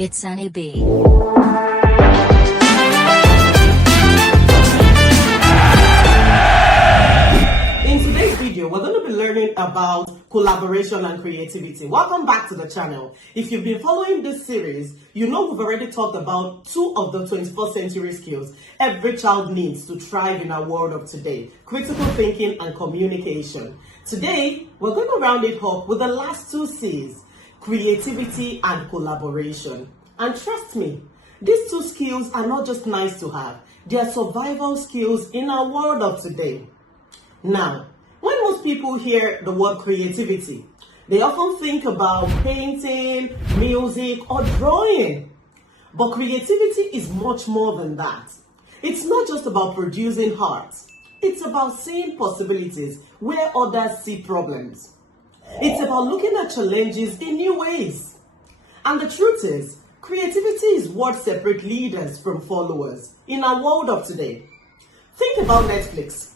It's Sunny B. In today's video, we're going to be learning about collaboration and creativity. Welcome back to the channel. If you've been following this series, you know we've already talked about two of the 21st century skills every child needs to thrive in our world of today: critical thinking and communication. Today, we're going to round it up with the last two C's: creativity and collaboration. And trust me, these two skills are not just nice to have, they are survival skills in our world of today. Now, when most people hear the word creativity, they often think about painting, music, or drawing. But creativity is much more than that. It's not just about producing art. It's about seeing possibilities where others see problems. It's about looking at challenges in new ways. And the truth is, creativity is what separates leaders from followers in our world of today. Think about Netflix.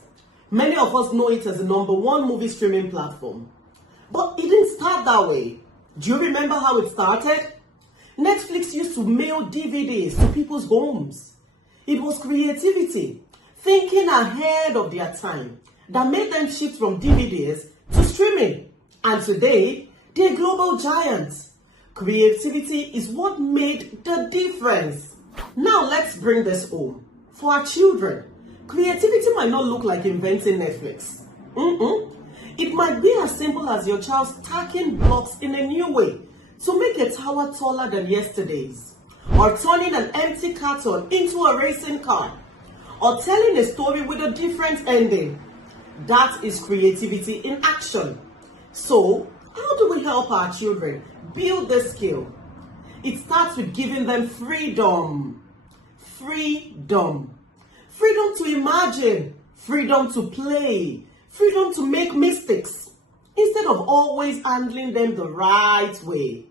Many of us know it as the #1 movie streaming platform. But it didn't start that way. Do you remember how it started? Netflix used to mail DVDs to people's homes. It was creativity, thinking ahead of their time, that made them shift from DVDs to streaming. And today, they're global giants. Creativity is what made the difference. Now let's bring this home. For our children, creativity might not look like inventing Netflix. It might be as simple as your child stacking blocks in a new way to make a tower taller than yesterday's, or turning an empty carton into a racing car, or telling a story with a different ending. That is creativity in action. So, how do we help our children build this skill? It starts with giving them freedom. Freedom. Freedom to imagine, freedom to play, freedom to make mistakes, instead of always handling them the right way.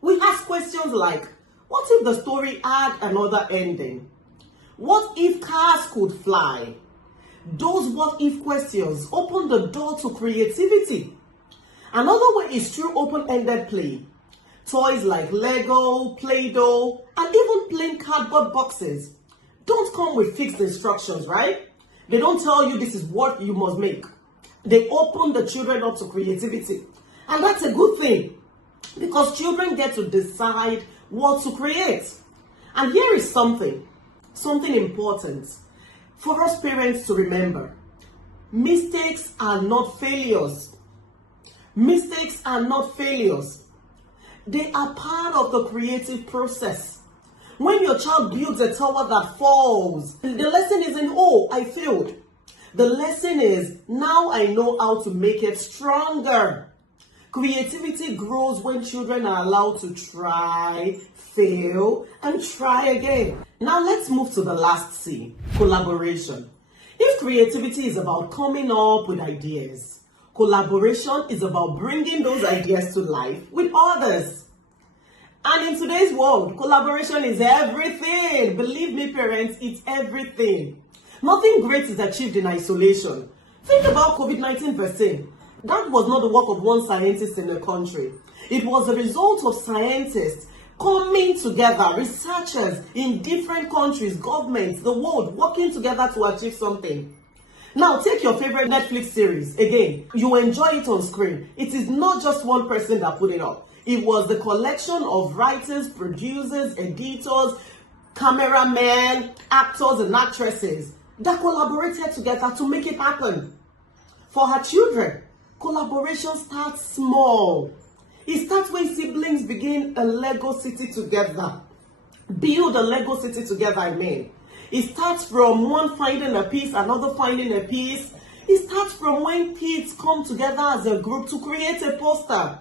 We ask questions like, what if the story had another ending? What if cars could fly? Those what if questions open the door to creativity. Another way is through open-ended play. Toys like Lego, Play-Doh, and even plain cardboard boxes don't come with fixed instructions, right? They don't tell you this is what you must make. They open the children up to creativity. And that's a good thing, because children get to decide what to create. And here is something important for us parents to remember. Mistakes are not failures. Mistakes are not failures. They are part of the creative process. When your child builds a tower that falls, the lesson isn't, oh, I failed. The lesson is, now I know how to make it stronger. Creativity grows when children are allowed to try, fail, and try again. Now let's move to the last C, collaboration. If creativity is about coming up with ideas, collaboration is about bringing those ideas to life with others. And in today's world, collaboration is everything. Believe me, parents, it's everything. Nothing great is achieved in isolation. Think about COVID-19 vaccine. That was not the work of one scientist in a country. It was a result of scientists coming together, researchers in different countries, governments, the world, working together to achieve something. Now, take your favorite Netflix series. Again, you enjoy it on screen. It is not just one person that put it up. It was the collection of writers, producers, editors, cameramen, actors, and actresses that collaborated together to make it happen. For her children, collaboration starts small. It starts when siblings begin a Lego city together. Build a Lego city together, I mean. It starts from one finding a piece, another finding a piece. It starts from when kids come together as a group to create a poster.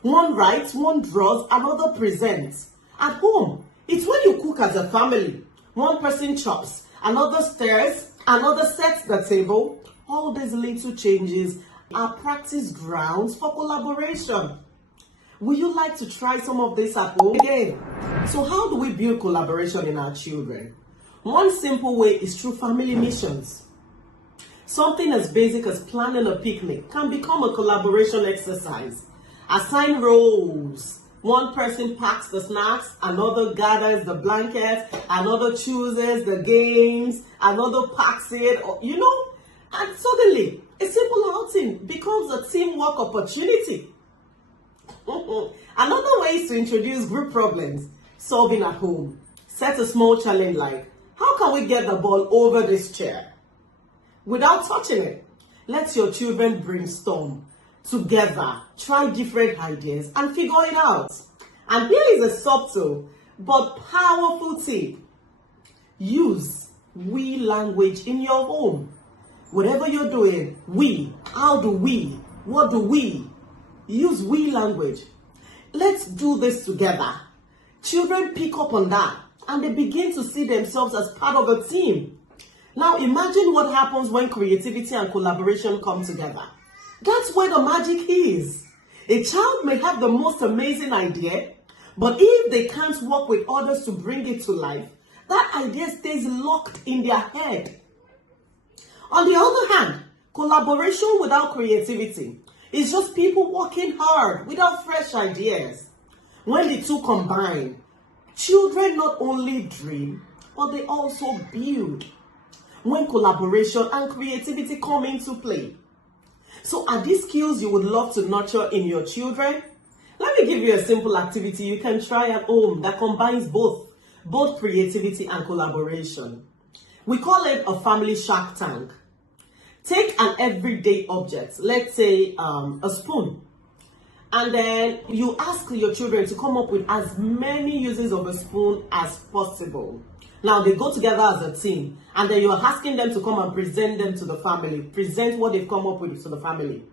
One writes, one draws, another presents. At home, it's when you cook as a family. One person chops, another stirs, another sets the table. All these little changes are practice grounds for collaboration. Would you like to try some of this at home again? So how do we build collaboration in our children? One simple way is through family missions. Something as basic as planning a picnic can become a collaboration exercise. Assign roles, One person packs the snacks, another gathers the blankets, another chooses the games, another packs it, and suddenly a simple outing becomes a teamwork opportunity. Another way is to introduce group problems solving at home. Set a small challenge like, how can we get the ball over this chair without touching it? Let your children brainstorm together, try different ideas and figure it out. And here is a subtle but powerful tip. Use we language in your home. Whatever you're doing, we, how do we, what do we? Use we language. Let's do this together. Children pick up on that and they begin to see themselves as part of a team. Now imagine what happens when creativity and collaboration come together. That's where the magic is. A child may have the most amazing idea, but if they can't work with others to bring it to life, that idea stays locked in their head. On the other hand, collaboration without creativity is just people working hard without fresh ideas. When the two combine, children not only dream, but they also build. When collaboration and creativity come into play. So are these skills you would love to nurture in your children? Let me give you a simple activity you can try at home that combines both creativity and collaboration. We call it a family shark tank. Take an everyday object, let's say a spoon, and then you ask your children to come up with as many uses of a spoon as possible. Now they go together as a team, and then you're asking them to come and present them to the family, present what they've come up with to the family.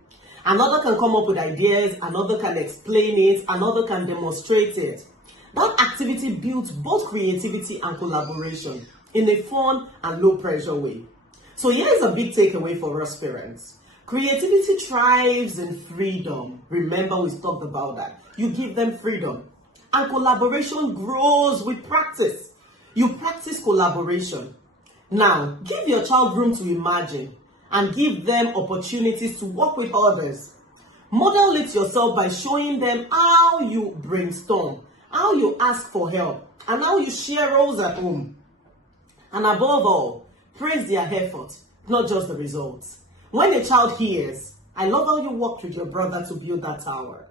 Another can come up with ideas, another can explain it, another can demonstrate it. That activity builds both creativity and collaboration in a fun and low pressure way. So here's a big takeaway for us parents. Creativity thrives in freedom. Remember, we talked about that. You give them freedom. And collaboration grows with practice. You practice collaboration. Now, give your child room to imagine and give them opportunities to work with others. Model it yourself by showing them how you brainstorm, how you ask for help, and how you share roles at home. And above all, praise their effort, not just the results. When a child hears, I love how you worked with your brother to build that tower,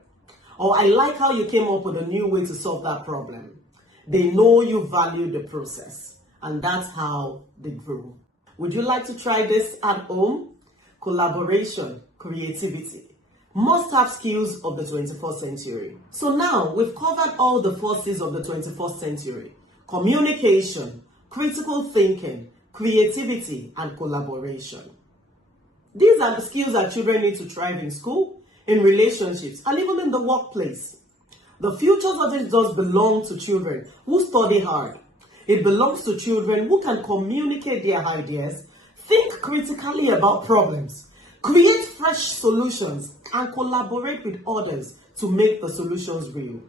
or I like how you came up with a new way to solve that problem, they know you value the process, and that's how they grow. Would you like to try this at home? Collaboration, creativity, must-have skills of the 21st century. So now we've covered all the forces of the 21st century: communication, critical thinking, creativity, and collaboration. These are the skills that children need to thrive in school, in relationships, and even in the workplace. The future doesn't just belong to children who study hard. It belongs to children who can communicate their ideas, think critically about problems, create fresh solutions, and collaborate with others to make the solutions real.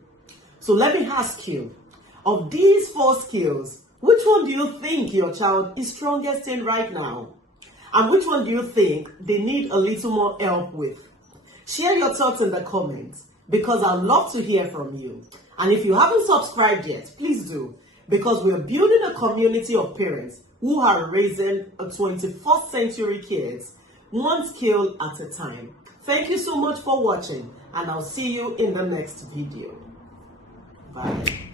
So let me ask you, of these 4 skills, which one do you think your child is strongest in right now? And which one do you think they need a little more help with? Share your thoughts in the comments, because I'd love to hear from you. And if you haven't subscribed yet, please do, because we're building a community of parents who are raising a 21st century kids, one skill at a time. Thank you so much for watching, and I'll see you in the next video. Bye.